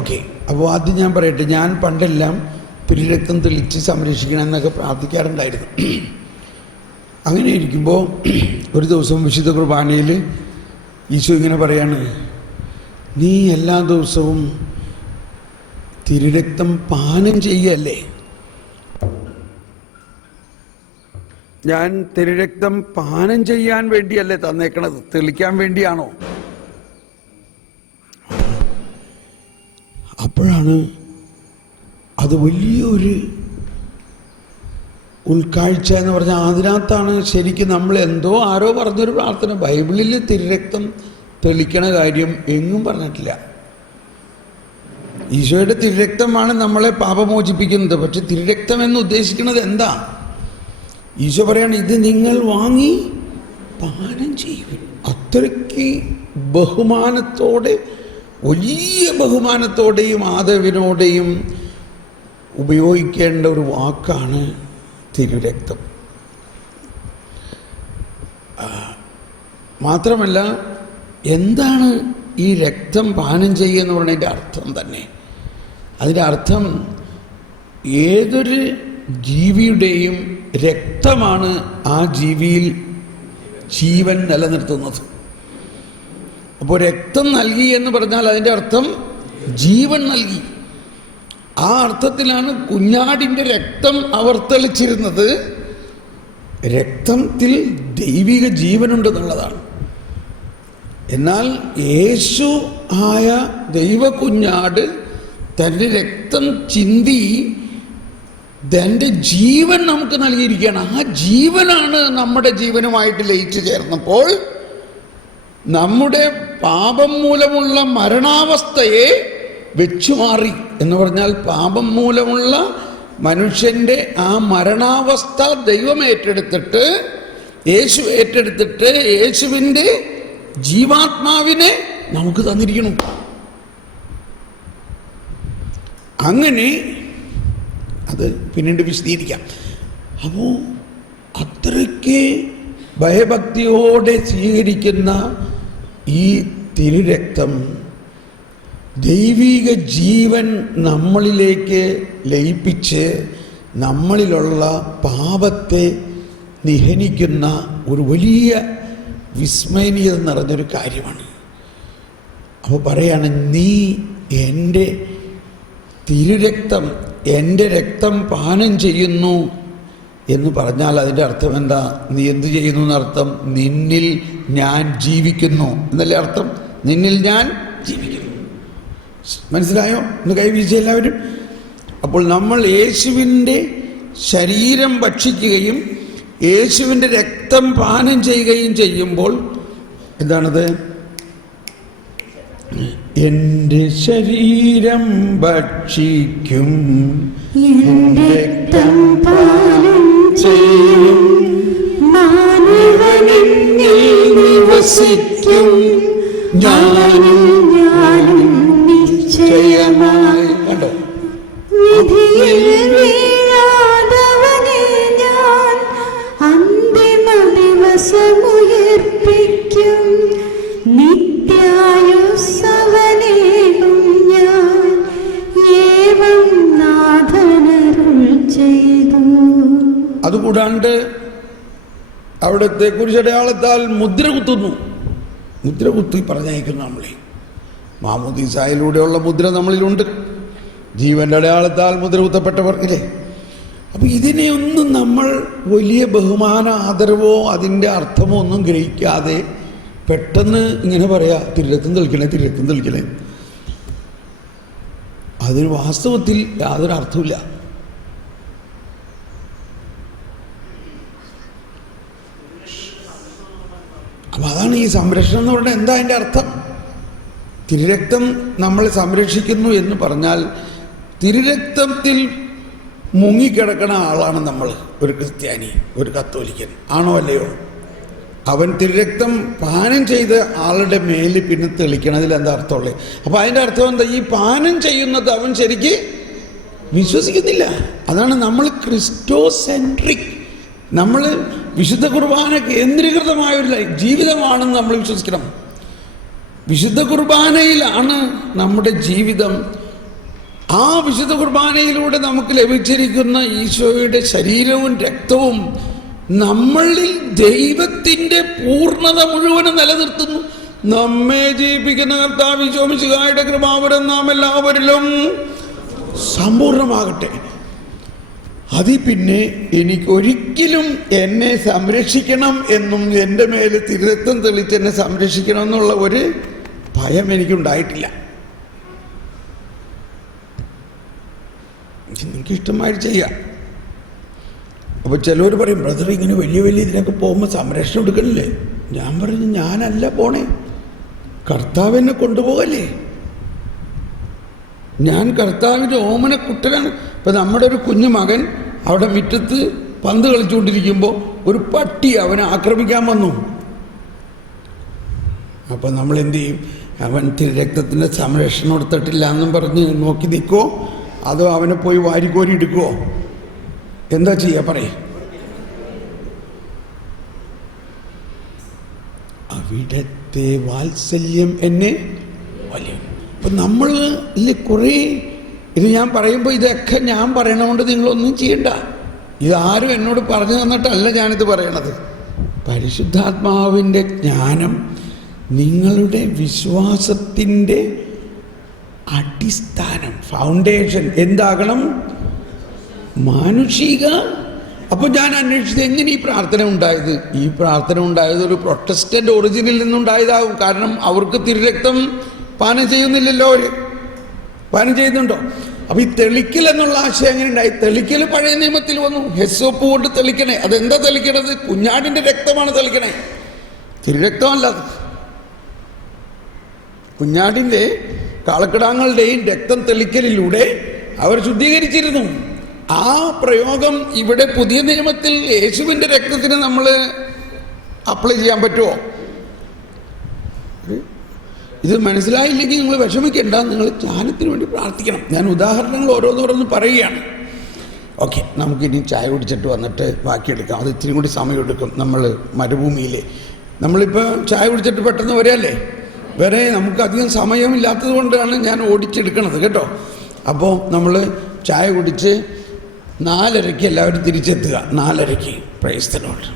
Okay, അപ്പോൾ ആദ്യം ഞാൻ പറയട്ടെ, ഞാൻ പണ്ടെല്ലാം തിരുരക്തം തെളിച്ച് സംരക്ഷിക്കണം എന്നൊക്കെ പ്രാർത്ഥിക്കാറുണ്ടായിരുന്നു. അങ്ങനെ ഇരിക്കുമ്പോൾ ഒരു ദിവസം വിശുദ്ധ കുർബാനയിൽ ഈശോ ഇങ്ങനെ പറയാണ്, നീ എല്ലാ ദിവസവും തിരുരക്തം പാനം ചെയ്യല്ലേ? ഞാൻ തിരുരക്തം പാനം ചെയ്യാൻ വേണ്ടിയല്ലേ തന്നേക്കണത്, തെളിക്കാൻ വേണ്ടിയാണോ? അപ്പോഴാണ് അത് വലിയൊരു ഉൾക്കാഴ്ച എന്ന് പറഞ്ഞാൽ അതിനകത്താണ് ശരിക്കും നമ്മൾ എന്തോ ആരോ പറഞ്ഞൊരു പ്രാർത്ഥന. ബൈബിളിൽ തിരുരക്തം തെളിക്കണ കാര്യം എങ്ങും പറഞ്ഞിട്ടില്ല. ഈശോയുടെ തിരുരക്തമാണ് നമ്മളെ പാപമോചിപ്പിക്കുന്നത്. പക്ഷെ തിരുരക്തം എന്ന് ഉദ്ദേശിക്കുന്നത് എന്താ? ഈശോ പറയാണ്, ഇത് നിങ്ങൾ വാങ്ങി പാനം ചെയ്യുവിൻ. അത്രയ്ക്ക് ബഹുമാനത്തോടെ, വലിയ ബഹുമാനത്തോടെയും ആദരവിനോടെയും ഉപയോഗിക്കേണ്ട ഒരു വാക്കാണ് തിരുരക്തം. മാത്രമല്ല, എന്താണ് ഈ രക്തം പാനം ചെയ്യുക എന്ന് പറയുന്നതിൻ്റെ അർത്ഥം തന്നെ? അതിൻ്റെ അർത്ഥം ഏതൊരു ജീവിയുടെയും രക്തമാണ് ആ ജീവിയിൽ ജീവൻ നിലനിർത്തുന്നത്. അപ്പോൾ രക്തം നൽകി എന്ന് പറഞ്ഞാൽ അതിൻ്റെ അർത്ഥം ജീവൻ നൽകി. ആ അർത്ഥത്തിലാണ് കുഞ്ഞാടിൻ്റെ രക്തം അവർ തെളിച്ചിരുന്നത്. രക്തത്തിൽ ദൈവിക ജീവനുണ്ടെന്നുള്ളതാണ്. എന്നാൽ യേശു ആയ ദൈവ കുഞ്ഞാട് തൻ്റെ രക്തം ചിന്തി തൻ്റെ ജീവൻ നമുക്ക് നൽകിയിരിക്കുകയാണ്. ആ ജീവനാണ് നമ്മുടെ ജീവനുമായിട്ട് ലയിച്ചു ചേർന്നപ്പോൾ നമ്മുടെ പാപം മൂലമുള്ള മരണാവസ്ഥയെ വെച്ചുമാറി എന്ന് പറഞ്ഞാൽ, പാപം മൂലമുള്ള മനുഷ്യൻ്റെ ആ മരണാവസ്ഥ ദൈവം ഏറ്റെടുത്തിട്ട്, യേശു ഏറ്റെടുത്തിട്ട് യേശുവിൻ്റെ ജീവാത്മാവിനെ നമുക്ക് തന്നിരിക്കണം. അങ്ങനെ അത് പിന്നീട് വിശദീകരിക്കാം. അപ്പോൾ അത്രയ്ക്ക് ഭയഭക്തിയോടെ സ്വീകരിക്കുന്ന ഈ തിരുരക്തം ദൈവിക ജീവൻ നമ്മളിലേക്ക് ലയിപ്പിച്ച് നമ്മളിലുള്ള പാപത്തെ നിഹനിക്കുന്ന ഒരു വലിയ വിസ്മയനീയത നിറഞ്ഞൊരു കാര്യമാണ്. അപ്പോൾ പറയാണ്, നീ എൻ്റെ തിരുരക്തം, എൻ്റെ രക്തം പാനം ചെയ്യുന്നു എന്ന് പറഞ്ഞാൽ അതിൻ്റെ അർത്ഥം എന്താ? നീ എന്ത് ചെയ്യുന്നു എന്നർത്ഥം? നിന്നിൽ ഞാൻ ജീവിക്കുന്നു എന്നല്ലേ അർത്ഥം? നിന്നിൽ ഞാൻ ജീവിക്കുന്നു. മനസ്സിലായോ? ഒന്ന് കൈവീശ എല്ലാവരും. അപ്പോൾ നമ്മൾ യേശുവിൻ്റെ ശരീരം ഭക്ഷിക്കുകയും യേശുവിൻ്റെ രക്തം പാനം ചെയ്യുകയും ചെയ്യുമ്പോൾ എന്താണത്? എൻ്റെ ശരീരം ഭക്ഷിക്കും, രക്തം പാനം ചെയ്യും, നിവസിക്കും, ഞാനും നിശ്ചയമായി. കണ്ടോ? അന്തിമ ദിവസമുയർപ്പിക്കും, നിത്യായുസ്സവനേകും ഞാൻ, ഏവം നാഥനരുൾ ചെയ്തു. അതുകൂടാണ്ട് അവിടുത്തെ കുരിശടയാളത്താൽ മുദ്ര കുത്തുന്നു. മുദ്ര കുത്തി പറഞ്ഞയക്കുന്നു നമ്മളെ. മാമോദീസായിലൂടെയുള്ള മുദ്ര നമ്മളിലുണ്ട്. ജീവൻ്റെ അടയാളത്താൽ മുദ്ര കുത്തപ്പെട്ടവർ ഇല്ലേ? അപ്പം ഇതിനെയൊന്നും നമ്മൾ വലിയ ബഹുമാന ആദരവോ അതിൻ്റെ അർത്ഥമോ ഒന്നും ഗ്രഹിക്കാതെ പെട്ടെന്ന് ഇങ്ങനെ പറയാ, തിരുരക്തം തെളിക്കണേ, തിരുരക്തം തെളിക്കണേ. അതിന് വാസ്തവത്തിൽ യാതൊരു അർത്ഥമില്ല. അപ്പം അതാണ് ഈ സംരക്ഷണം എന്ന് പറഞ്ഞാൽ. എന്താ അതിൻ്റെ അർത്ഥം? തിരുരക്തം നമ്മളെ സംരക്ഷിക്കുന്നു എന്ന് പറഞ്ഞാൽ തിരുരക്തത്തിൽ മുങ്ങിക്കിടക്കണ ആളാണ് നമ്മൾ. ഒരു ക്രിസ്ത്യാനി, ഒരു കത്തോലിക്കൻ ആണോ അല്ലയോ? അവൻ തിരുരക്തം പാനം ചെയ്ത് ആളുടെ മേലിൽ പിന്നെ തെളിക്കണതിൽ എന്താ അർത്ഥമുള്ളത്? അപ്പോൾ അതിൻ്റെ അർത്ഥം എന്താ? ഈ പാനം ചെയ്യുന്നത് അവൻ ശരിക്ക് വിശ്വസിക്കുന്നില്ല. അതാണ് നമ്മൾ ക്രിസ്റ്റോസെൻട്രിക്. നമ്മൾ വിശുദ്ധ കുർബാന കേന്ദ്രീകൃതമായൊരു ജീവിതമാണെന്ന് നമ്മൾ വിശ്വസിക്കണം. വിശുദ്ധ കുർബാനയിലാണ് നമ്മുടെ ജീവിതം ആ വിശുദ്ധ കുർബാനയിലൂടെ നമുക്ക് ലഭിച്ചിരിക്കുന്ന ഈശോയുടെ ശരീരവും രക്തവും നമ്മളിൽ ദൈവത്തിൻ്റെ പൂർണ്ണത മുഴുവനും നിലനിർത്തുന്നു. നമ്മെ ജീവിപ്പിക്കുന്ന കർത്താവ് ഈശോ മിശിഹായുടെ കൃപാവരം നാം എല്ലാവരിലും സമ്പൂർണ്ണമാകട്ടെ. അതിൽ പിന്നെ എനിക്കൊരിക്കലും എന്നെ സംരക്ഷിക്കണം എന്നും എൻ്റെ മേൽ തിരുരക്തം തെളിച്ച് എന്നെ സംരക്ഷിക്കണം എന്നുള്ള ഒരു ഭയം എനിക്കുണ്ടായിട്ടില്ല. എനിക്കിഷ്ടമായിട്ട് ചെയ്യാം. അപ്പോൾ ചിലവർ പറയും, ബ്രദർ ഇങ്ങനെ വലിയ വലിയ ഇതിനൊക്കെ പോകുമ്പോൾ സംരക്ഷണം എടുക്കണില്ലേ? ഞാൻ പറഞ്ഞു, ഞാനല്ല പോണേ, കർത്താവ് എന്നെ കൊണ്ടുപോകല്ലേ. ഞാൻ കർത്താവിൻ്റെ ഓമനക്കുട്ടനാണ്. ഇപ്പം നമ്മുടെ ഒരു കുഞ്ഞു മകൻ അവിടെ മുറ്റത്ത് പന്ത് കളിച്ചുകൊണ്ടിരിക്കുമ്പോൾ ഒരു പട്ടി അവനെ ആക്രമിക്കാൻ വന്നു. അപ്പം നമ്മൾ എന്തു ചെയ്യും? അവൻ തിരുരക്തത്തിൻ്റെ സംരക്ഷണം എടുത്തിട്ടില്ല എന്നും പറഞ്ഞ് നോക്കി നിൽക്കുമോ, അതോ അവനെ പോയി വാരിക്കോരി എടുക്കുമോ? എന്താ ചെയ്യുക പറയേ? അവിടത്തെ വാത്സല്യം എന്നെ വലിയ. അപ്പം നമ്മൾ ഇല്ലേ കുറേ ഇത് ഞാൻ പറയുമ്പോൾ ഇതൊക്കെ ഞാൻ പറയണതുകൊണ്ട് നിങ്ങളൊന്നും ചെയ്യണ്ട. ഇതാരും എന്നോട് പറഞ്ഞു തന്നിട്ടല്ല ഞാനിത് പറയണത്. പരിശുദ്ധാത്മാവിൻ്റെ ജ്ഞാനം നിങ്ങളുടെ വിശ്വാസത്തിൻ്റെ അടിസ്ഥാനം, ഫൗണ്ടേഷൻ എന്താകണം? മാനുഷിക. അപ്പോൾ ഞാൻ അന്വേഷിച്ചത് എങ്ങനെ ഈ പ്രാർത്ഥന ഉണ്ടായത്? ഈ പ്രാർത്ഥന ഉണ്ടായത് ഒരു പ്രൊട്ടസ്റ്റൻ്റ് ഒറിജിനിൽ നിന്നുണ്ടായതാകും. കാരണം അവർക്ക് തിരുരക്തം പാനം ചെയ്യുന്നില്ലല്ലോ, അവർ പാനം ചെയ്യുന്നുണ്ടോ? അപ്പോൾ ഈ തെളിക്കൽ എന്നുള്ള ആശയം എങ്ങനെ ഉണ്ടായി? തെളിക്കൽ പഴയ നിയമത്തിൽ വന്നു. ഹെസോപ്പ് കൊണ്ട് തെളിക്കണേ. അതെന്താ തെളിക്കണത്? കുഞ്ഞാടിൻ്റെ രക്തമാണ് തെളിക്കണേ, തിരുരക്തമല്ല. കുഞ്ഞാടിൻ്റെ കാളക്കിടാങ്ങളുടെയും രക്തം തെളിക്കലിലൂടെ അവർ ശുദ്ധീകരിച്ചിരുന്നു. ആ പ്രയോഗം ഇവിടെ പുതിയ നിയമത്തിൽ യേശുവിൻ്റെ രക്തത്തിന് നമ്മൾ അപ്ലൈ ചെയ്യാൻ പറ്റുമോ? ഇത് മനസ്സിലായില്ലെങ്കിൽ നിങ്ങൾ വിഷമിക്കേണ്ട, നിങ്ങൾ ജ്ഞാനത്തിന് വേണ്ടി പ്രാർത്ഥിക്കണം. ഞാൻ ഉദാഹരണങ്ങൾ ഓരോന്നോരോന്ന് പറയുകയാണ്. ഓക്കെ, നമുക്കിനി ചായ കുടിച്ചിട്ട് വന്നിട്ട് ബാക്കിയെടുക്കാം. അത് ഇത്തിരി കൂടി സമയമെടുക്കും. നമ്മൾ മരുഭൂമിയിൽ നമ്മളിപ്പോൾ ചായ കുടിച്ചിട്ട് പെട്ടെന്ന് വരെയല്ലേ, വരെ നമുക്കധികം സമയമില്ലാത്തത് കൊണ്ടാണ് ഞാൻ ഓടിച്ചെടുക്കണത് കേട്ടോ. അപ്പോൾ നമ്മൾ ചായ കുടിച്ച് 4:30 എല്ലാവരും തിരിച്ചെത്തുക. 4:30. Praise the Lord.